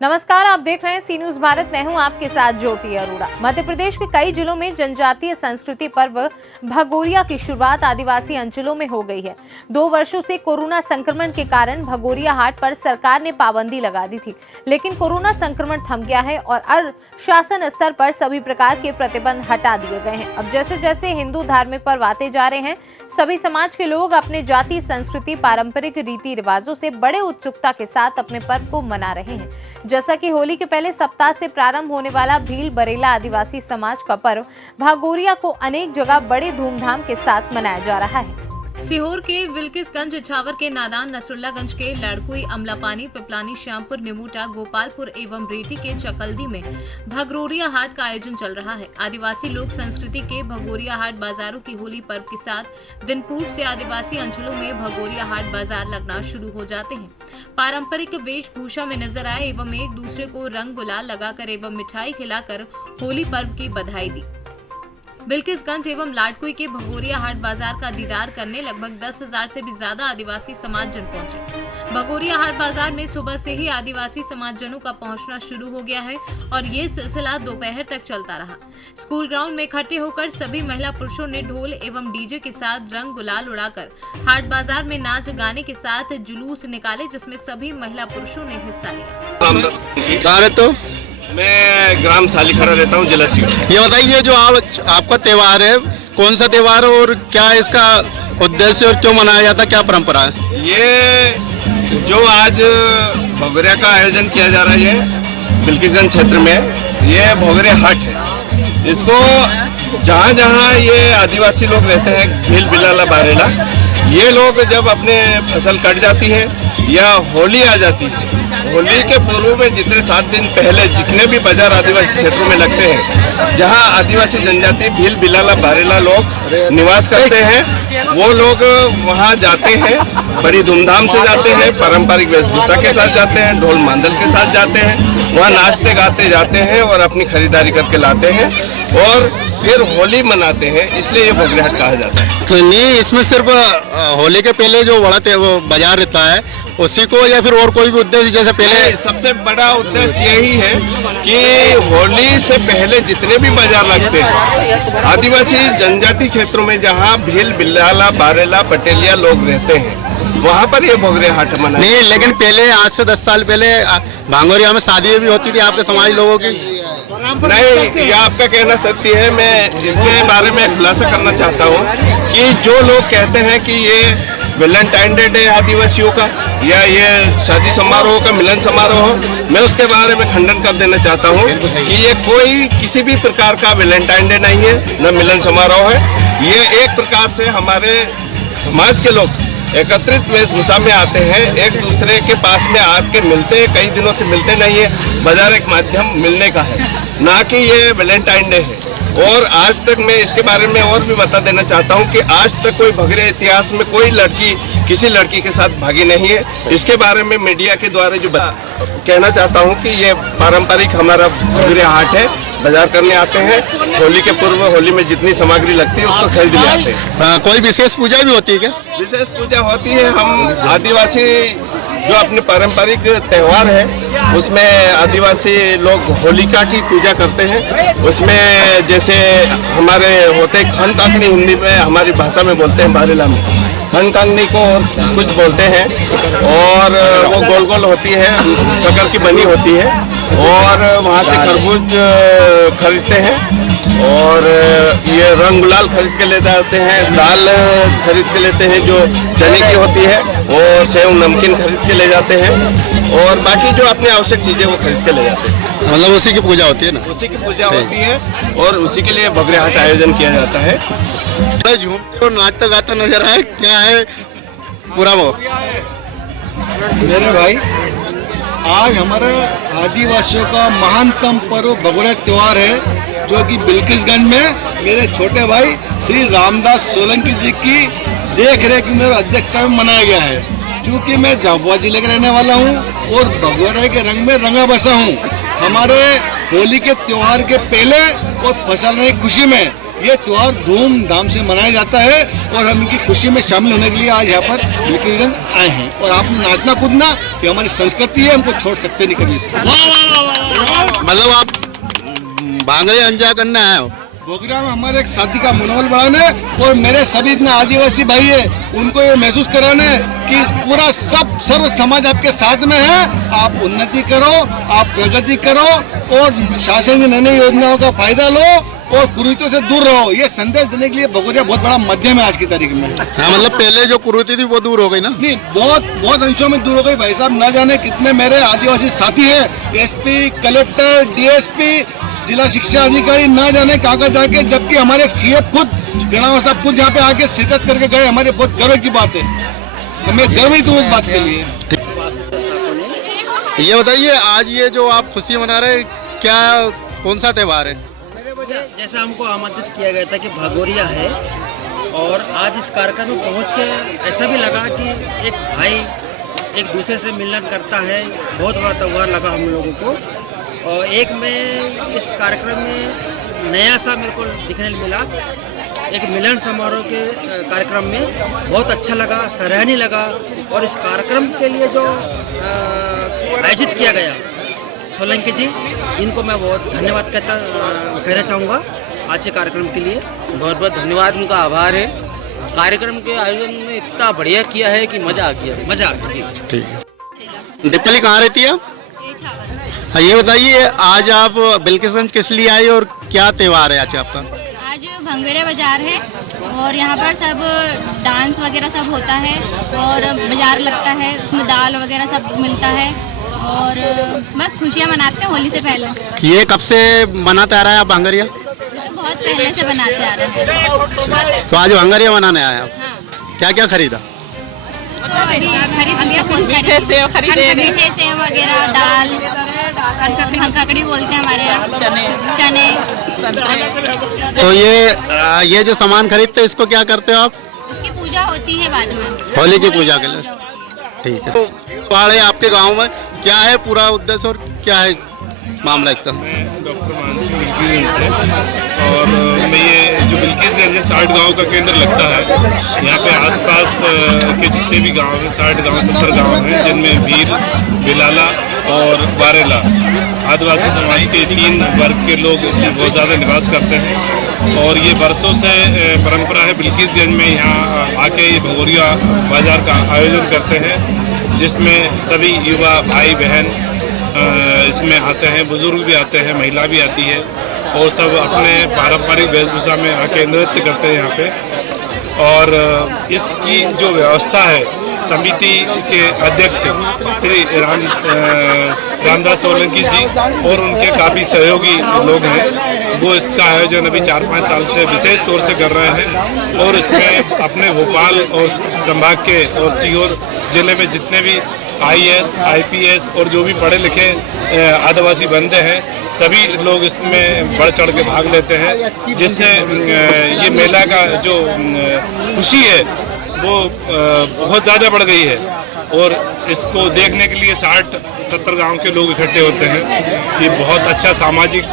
नमस्कार, आप देख रहे हैं सी न्यूज भारत। मैं हूं आपके साथ ज्योति अरोड़ा। मध्य प्रदेश के कई जिलों में जनजातीय संस्कृति पर्व भगोरिया की शुरुआत आदिवासी अंचलों में हो गई है। 2 वर्षों से कोरोना संक्रमण के कारण भगोरिया हाट पर सरकार ने पाबंदी लगा दी थी, लेकिन कोरोना संक्रमण थम गया है और अब शासन स्तर पर सभी प्रकार के प्रतिबंध हटा दिए गए हैं। अब जैसे जैसे हिंदू धार्मिक पर्व आते जा रहे हैं, सभी समाज के लोग अपने जाति, संस्कृति, पारंपरिक रीति रिवाजों से बड़े उत्सुकता के साथ अपने पर्व को मना रहे हैं। जैसा कि होली के पहले सप्ताह से प्रारंभ होने वाला भील बरेला आदिवासी समाज का पर्व भागोरिया को अनेक जगह बड़े धूमधाम के साथ मनाया जा रहा है। सीहोर के विल्किसगंज, इछावर के नादान, नसरुल्लागंज के लड़कुई, अमलापानी, पिपलानी, श्यामपुर, निमुटा, गोपालपुर एवं रेटी के चकल्दी में भगोरिया हाट का आयोजन चल रहा है। आदिवासी लोक संस्कृति के भगोरिया हाट बाजारों की होली पर्व के साथ दिन पूर्व से आदिवासी अंचलों में भगोरिया हाट बाजार लगना शुरू हो जाते हैं। पारंपरिक वेशभूषा में नजर आए एवं एक दूसरे को रंग गुलाल लगाकर एवं मिठाई खिलाकर होली पर्व की बधाई दी। बिल्किसगंज एवं लाडकुई के भगोरिया हाट बाजार का दीदार करने लगभग 10,000 से भी ज्यादा आदिवासी समाज जन पहुंचे। भगोरिया हाट बाजार में सुबह से ही आदिवासी समाज जनों का पहुंचना शुरू हो गया है और ये सिलसिला दोपहर तक चलता रहा। स्कूल ग्राउंड में इकट्ठे होकर सभी महिला पुरुषों ने ढोल एवं डीजे के साथ रंग गुलाल उड़ाकर हाट बाजार में नाच गाने के साथ जुलूस निकाले, जिसमें सभी महिला पुरुषों ने हिस्सा लिया। मैं ग्राम सालीखरा रहता हूँ, जिला सीहोर। ये बताइए, जो आपका त्योहार है, कौन सा त्योहार है और क्या इसका उद्देश्य और क्यों मनाया जाता है, क्या परंपरा है? ये जो आज भगोरिया का आयोजन किया जा रहा है बिल्किसगंज क्षेत्र में, ये भगोरिया हाट है। इसको जहाँ जहाँ ये आदिवासी लोग रहते हैं, भील बिलाला बारेला, ये लोग जब अपने फसल कट जाती है या होली आ जाती है, होली के पूर्व में जितने 7 दिन पहले जितने भी बाजार आदिवासी क्षेत्रों में लगते हैं, जहां आदिवासी जनजाति भील बिलाला बारेला लोग निवास करते हैं, वो लोग वहां जाते हैं, बड़ी धूमधाम से जाते हैं, पारंपरिक वेशभूषा के साथ जाते हैं, ढोल मांदल के साथ जाते हैं, वहां नाचते गाते जाते हैं और अपनी खरीदारी करके लाते हैं और फिर होली मनाते हैं। इसलिए ये भगोरिया हाट कहा जाता है। तो नहीं, इसमें सिर्फ होली के पहले जो बड़ा वो बाजार रहता है उसी को, या फिर और कोई भी उद्देश्य? जैसे पहले सबसे बड़ा उद्देश्य यही है कि होली से पहले जितने भी बाजार लगते हैं आदिवासी जनजाति क्षेत्रों में, जहाँ भील बिलाला बारेला पटेलिया लोग रहते हैं, वहाँ पर ये भगोरिया हाट मनाया। नहीं, लेकिन पहले आज से 10 साल पहले भागोरिया में शादी भी होती थी आपके समाज लोगों की। नहीं, ये आपका कहना सत्य है। मैं इसके बारे में खुलासा करना चाहता हूँ कि जो लोग कहते हैं कि ये वैलेंटाइन डे है आदिवासियों का, या ये शादी समारोह का मिलन समारोह हो, मैं उसके बारे में खंडन कर देना चाहता हूँ कि ये कोई किसी भी प्रकार का वैलेंटाइन डे नहीं है, न मिलन समारोह है। ये एक प्रकार से हमारे समाज के लोग एकत्रित वेशभूषा में आते हैं, एक दूसरे के पास में आके मिलते हैं, कई दिनों से मिलते नहीं है। बाजार एक माध्यम मिलने का है, ना कि ये वैलेंटाइन डे है। और आज तक मैं इसके बारे में और भी बता देना चाहता हूं कि आज तक कोई भगोरिया इतिहास में कोई लड़की किसी लड़की के साथ भागी नहीं है। इसके बारे में मीडिया के द्वारा जो कहना चाहता हूं कि ये पारंपरिक हमारा भगोरिया हाट है। बाजार करने आते हैं, होली के पूर्व होली में जितनी सामग्री लगती है उसको खरीद ले आते हैं। कोई विशेष पूजा भी होती है क्या? विशेष पूजा होती है। हम आदिवासी जो अपने पारंपरिक त्यौहार है, उसमें आदिवासी लोग होलिका की पूजा करते हैं। उसमें जैसे हमारे होते खन कांगनी, हिंदी में हमारी भाषा में बोलते हैं, बारेला में खन कांगनी को कुछ बोलते हैं, और वो गोल गोल होती है, शक्कर की बनी होती है, और वहाँ से खरबूज खरीदते हैं और ये रंग गुलाल खरीद के ले जाते हैं, दाल खरीद के लेते हैं जो चने की होती है, और सेव नमकीन खरीद के ले जाते हैं, और बाकी जो अपनी आवश्यक चीजें वो खरीद के ले जाते हैं। मतलब उसी की पूजा होती है ना? उसी की पूजा होती है और उसी के लिए भगोरिया हाट आयोजन किया जाता है। झूमते और नाचता गाता नजर आए, क्या है पूरा वो? मेरे भाई, आज हमारे आदिवासियों का महानतम पर्व भगोरिया त्योहार है, जो कि बिल्किसगंज में मेरे छोटे भाई श्री रामदास सोलंकी जी की देख रेख में और अध्यक्षता में मनाया गया है। क्योंकि मैं झाबुआ जिले का रहने वाला हूँ और भगोरिया के रंग में रंगा बसा हूँ। हमारे होली के त्योहार के पहले और फसल की खुशी में ये त्यौहार धूमधाम से मनाया जाता है और हम इनकी खुशी में शामिल होने के लिए आज यहाँ पर बिल्किसगंज आए हैं। और आपने नाचना कूदना ये हमारी संस्कृति है, हमको छोड़ सकते नहीं कभी इसको। मतलब आप भांगड़े एंजॉय करने आए हो? बोगरा में हमारे एक शादी का मनोबल बढ़ाने और मेरे सभी इतने आदिवासी भाई है उनको ये महसूस कराने कि पूरा सर्व समाज आपके साथ में है। आप उन्नति करो, आप प्रगति करो और शासन की नई नई योजनाओं का फायदा लो और कुरीतियों से दूर रहो। ये संदेश देने के लिए भगोरिया बहुत बड़ा माध्यम है आज की तारीख में। हाँ, मतलब पहले जो कुरीति थी वो दूर हो गई ना? नहीं, बहुत अंशों में दूर हो गई भाई साहब। न जाने कितने मेरे आदिवासी साथी हैं, एसपी, कलेक्टर, डीएसपी, जिला शिक्षा अधिकारी, ना जाने कागज जाके, जबकि हमारे सीएम खुद गणावा साहब खुद यहाँ पे आके शिरकत करके गए। हमारे बहुत गर्व की बात है, हमें गर्व ही तो उस बात के लिए। ये बताइए, आज ये जो आप खुशी मना रहे हैं, क्या कौन सा त्यौहार है? जैसा हमको आमंत्रित किया गया था कि भगोरिया है और आज इस कार्यक्रम में पहुंच के ऐसा भी लगा कि एक भाई एक दूसरे से मिलन करता है। बहुत बड़ा त्यौहार लगा हम लोगों को। और एक में इस कार्यक्रम में नया सा मेरे को दिखने मिला, एक मिलन समारोह के कार्यक्रम में बहुत अच्छा लगा, सराहनीय लगा। और इस कार्यक्रम के लिए जो आयोजित किया गया सोलंकी जी, इनको मैं बहुत धन्यवाद कहना चाहूँगा आज के कार्यक्रम के लिए। बहुत बहुत धन्यवाद, उनका आभार है। कार्यक्रम के आयोजन में इतना बढ़िया किया है कि मज़ा आ गया। मज़ा आ गया। ठीक है। दीपाली कहाँ रहती है? हाँ, ये बताइए, आज आप बिल्किसगंज किस लिए आए और क्या त्यौहार है आज आपका? आज भंगेरे बाजार है और यहाँ पर सब डांस वगैरह सब होता है और बाजार लगता है, उसमें दाल वगैरह सब मिलता है और बस खुशियाँ मनाते हैं होली से पहले। ये कब से मनाते आ रहा है आप भांगरिया? तो बहुत पहले से बनाते आ रहे हैं। तो आज भांगरिया मनाने आए आप? हाँ, क्या क्या खरीदा? खरीद लिया, मीठे सेव वगैरह, दाल, खकड़ी बोलते हैं हमारे यहाँ, चने। तो ये जो सामान खरीदते इसको क्या करते हो आप? इसकी पूजा होती है बाद में, होली की पूजा के लिए। ठीक है। तो पहाड़ है आपके गांव में, क्या है पूरा उद्देश्य और क्या है मामला इसका? मैं डॉक्टर मानसी बिल्किसगंज से, और मैं ये जो बिल्किसगंज 60 गांव का केंद्र लगता है, यहाँ पे आसपास के जितने भी गांव हैं, 60 गांव 70 गांव हैं, जिनमें भीर, बिलाला और बारेला आदिवासी समाज के 3 वर्ग के लोग इसमें बहुत ज़्यादा निवास करते हैं। और ये बरसों से परंपरा है, बिल्किसगंज में यहाँ आके ये भगोरिया बाजार का आयोजन करते हैं, जिसमें सभी युवा भाई बहन इसमें आते हैं, बुजुर्ग भी आते हैं, महिला भी आती है और सब अपने पारंपरिक वेशभूषा में आके नृत्य करते हैं यहाँ पे। और इसकी जो व्यवस्था है, समिति के अध्यक्ष श्री रामदास सोलंकी जी और उनके काफ़ी सहयोगी लोग हैं, वो इसका आयोजन अभी 4-5 साल से विशेष तौर से कर रहे हैं। और इसमें अपने भोपाल और संभाग के और सीहोर जिले में जितने भी IAS, IPS और जो भी पढ़े लिखे आदिवासी बंदे हैं, सभी लोग इसमें बढ़ चढ़ के भाग लेते हैं, जिससे ये मेला का जो खुशी है वो बहुत ज़्यादा बढ़ गई है। और इसको देखने के लिए 60-70 गांव के लोग इकट्ठे होते हैं। ये बहुत अच्छा सामाजिक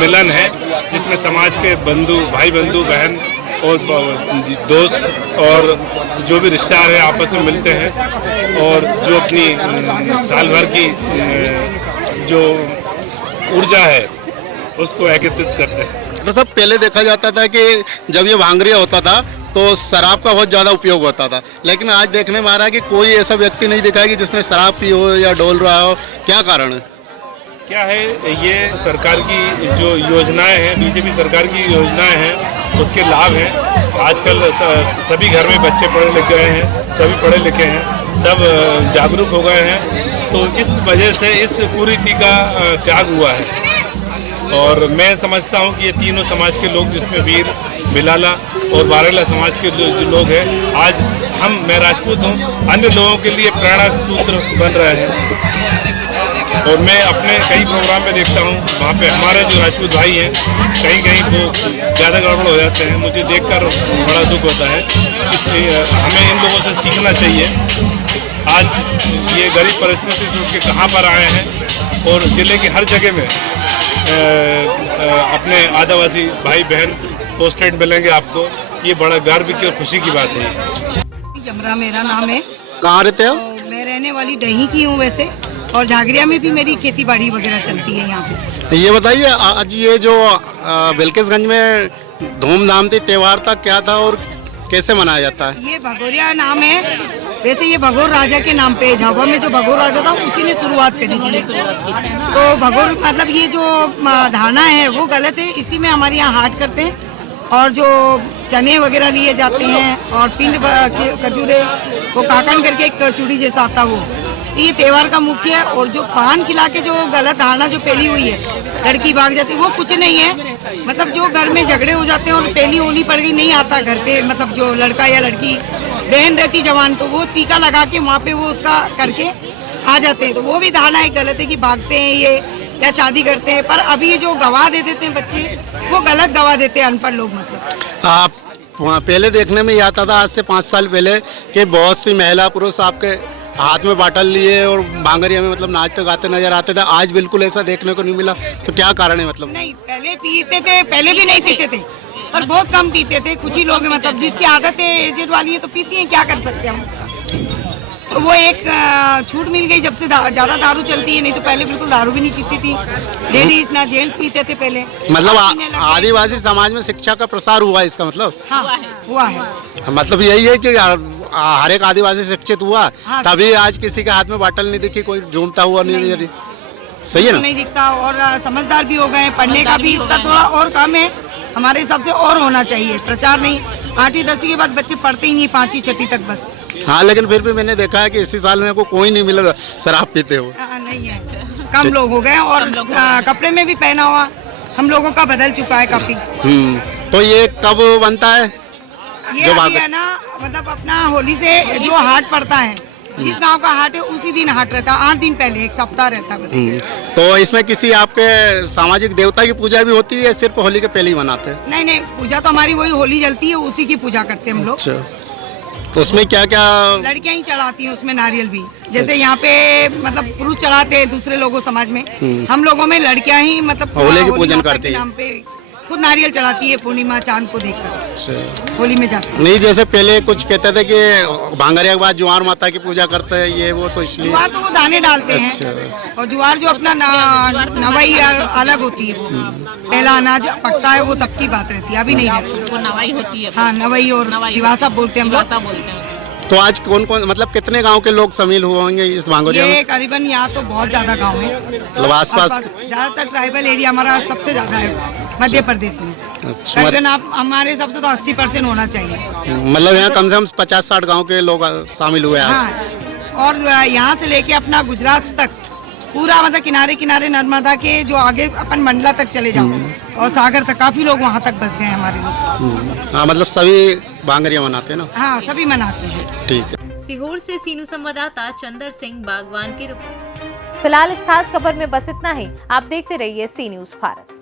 मिलन है, जिसमें समाज के बंधु, भाई बंधु, बहन और दोस्त और जो भी रिश्तेदार हैं आपस में मिलते हैं और जो अपनी साल भर की जो ऊर्जा है उसको एकत्रित करते हैं। तो सब पहले देखा जाता था कि जब ये भांगरिया होता था तो शराब का बहुत ज़्यादा उपयोग होता था, लेकिन आज देखने में आ रहा है कि कोई ऐसा व्यक्ति नहीं दिखा कि जिसने शराब पी हो या डोल रहा हो। क्या कारण है? क्या है, ये सरकार की जो योजनाएं हैं, बीजेपी सरकार की योजनाएं हैं, उसके लाभ हैं। आजकल सभी घर में बच्चे पढ़े लिख गए हैं, सभी पढ़े लिखे हैं, सब जागरूक हो गए हैं, तो इस वजह से इस कुरीति का त्याग हुआ है। और मैं समझता हूँ कि ये तीनों समाज के लोग, जिसमें भीर, बिलाला और बारेला समाज के जो लोग हैं, आज मैं राजपूत हूँ, अन्य लोगों के लिए प्रेरणा सूत्र बन रहे हैं। और मैं अपने कई प्रोग्राम पे देखता हूँ, वहाँ पे हमारे जो राजपूत भाई हैं, कहीं कहीं वो ज़्यादा गड़बड़ हो जाते हैं, मुझे देखकर बड़ा दुख होता है। इसलिए हमें इन लोगों से सीखना चाहिए। आज ये गरीब परिस्थिति से उठ के कहाँ पर आए हैं और ज़िले की हर जगह में अपने आदिवासी भाई बहन पोस्टेड मिलेंगे आपको, ये बड़ा गर्व की और खुशी की बात है। जमरा मेरा नाम है। कहाँ रहते हो? मैं रहने वाली दही की हूँ वैसे, और झागरिया में भी मेरी खेती बाड़ी वगैरह चलती है यहाँ पे। ये बताइए आज ये जो बिल्किसगंज में धूमधाम से त्योहार था, क्या था और कैसे मनाया जाता है? ये भगोरिया नाम है, वैसे ये भगोर राजा के नाम पे, झाबुआ में जो भगोर राजा था उसी ने शुरुआत करी थी। तो भगोर मतलब ये जो धारणा है वो गलत है। इसी में हमारे यहाँ हाट करते हैं और जो चने वगैरह लिए जाते हैं और पिंड खजूरे वो काकन करके एक चूड़ी जैसा आता वो, ये त्योहार का मुख्य है। और जो पान खिला के जो गलत धारणा जो फैली हुई है लड़की भाग जाती है, वो कुछ नहीं है। मतलब जो घर में झगड़े हो जाते हैं और पहली होली पड़ गई, नहीं आता घर पे, मतलब जो लड़का या लड़की बहन रहती जवान, तो वो टीका लगा के वहाँ पे वो उसका करके आ जाते हैं। तो वो भी धारणा एक गलत है कि भागते हैं ये या शादी करते हैं। पर अभी ये जो गवाह दे देते हैं बच्चे, वो गलत गवाह देते हैं अनपढ़ लोग। मतलब आप वहाँ पहले देखने में ये आता था आज से 5 साल पहले कि बहुत सी महिला पुरुष आपके हाथ में बाटल लिए और भांगरिया में मतलब नाचते गाते नजर आते थे। आज बिल्कुल ऐसा देखने को नहीं मिला, तो क्या कारण है? मतलब नहीं, पहले पीते थे, पहले भी नहीं पीते थे पर बहुत कम पीते थे। कुछ ही लोग मतलब जिसकी आदत है एजेड वाली है तो पीती हैं, क्या कर सकते हैं हम उसका। तो वो एक छूट मिल गई जब से ज्यादा दारू चलती है, नहीं तो पहले बिल्कुल दारू भी नहीं पीती थी। लेडीज ना जेंट्स पीते थे पहले। मतलब आदिवासी समाज में शिक्षा का प्रसार हुआ, इसका मतलब? हाँ, हुआ है। मतलब यही है कि हर एक आदिवासी शिक्षित हुआ, हाँ, तभी आज किसी के हाथ में बाटल नहीं दिखी, कोई झूमता हुआ नहीं। सही है ना? नहीं दिखता, और समझदार भी हो गए। पढ़ने का भी स्तर थोड़ा और कम है हमारे हिसाब से, और होना चाहिए प्रचार। नहीं, 8वीं 10वीं के बाद बच्चे पढ़ते ही नहीं, 5वीं 6वीं तक बस। हाँ, लेकिन फिर भी मैंने देखा है कि इसी साल में को कोई नहीं मिला शराब पीते हो। नहीं है, कम लोग हो गए। और कपड़े में भी पहना हुआ हम लोगों का बदल चुका है काफी। तो ये कब बनता है? ये अभी है ना, मतलब अपना होली से जो हाट पड़ता है, जिस गांव का हाट है उसी दिन हाट रहता है। 8 दिन पहले, 1 सप्ताह रहता है। तो इसमें किसी आपके सामाजिक देवता की पूजा भी होती है या सिर्फ होली के पहले ही मनाते हैं? नहीं नहीं, पूजा तो हमारी वही होली जलती है उसी की पूजा करते हैं हम लोग। तो उसमें क्या क्या? लड़कियां ही चढ़ाती हैं उसमें नारियल भी, जैसे यहाँ पे मतलब पुरुष चढ़ाते हैं दूसरे लोगों समाज में, हम लोगों में लड़कियां ही मतलब होली की पूजन करती नाम पे खुद नारियल चढ़ाती है पूर्णिमा चांद को देखकर होली में जाती है। नहीं, जैसे पहले कुछ कहते थे कि भांगरिया के बाद ज्वार माता की पूजा करते हैं, ये वो, तो इसलिए ज्वार तो वो दाने डालते हैं। और ज्वार जो अपना नवाई अलग होती है, वो पहला अनाज पकता है, वो तब की बात रहती है, अभी नहीं रहती। वो नवाई होती है। हाँ, नवाई और दिवासा बोलते हैं हम लोग। तो आज कौन कौन मतलब कितने गांव के लोग शामिल हुए होंगे इस भांगरिया में? ये करीबन यहाँ तो बहुत ज्यादा गांव है, मतलब आसपास ज्यादातर ट्राइबल एरिया हमारा सबसे ज्यादा है मध्य प्रदेश में। अच्छा, करीबन आप हमारे हिसाब से तो 80% होना चाहिए। मतलब यहाँ कम से कम 50-60 गांव के लोग शामिल हुए आज। हाँ, और यहाँ से लेके अपना गुजरात तक पूरा, मतलब किनारे किनारे नर्मदा के जो आगे अपन मंडला तक चले जाओ और सागर तक, काफी लोग वहाँ तक बस गए हमारे लोग। हाँ, मतलब सभी भांगरिया मनाते हैं ना? हाँ, सभी मनाते हैं। ठीक है। सीहोर से सीनू संवाददाता चंदर सिंह बागवान की रिपोर्ट। फिलहाल इस खास खबर में बस इतना ही। आप देखते रहिए सी न्यूज़ भारत।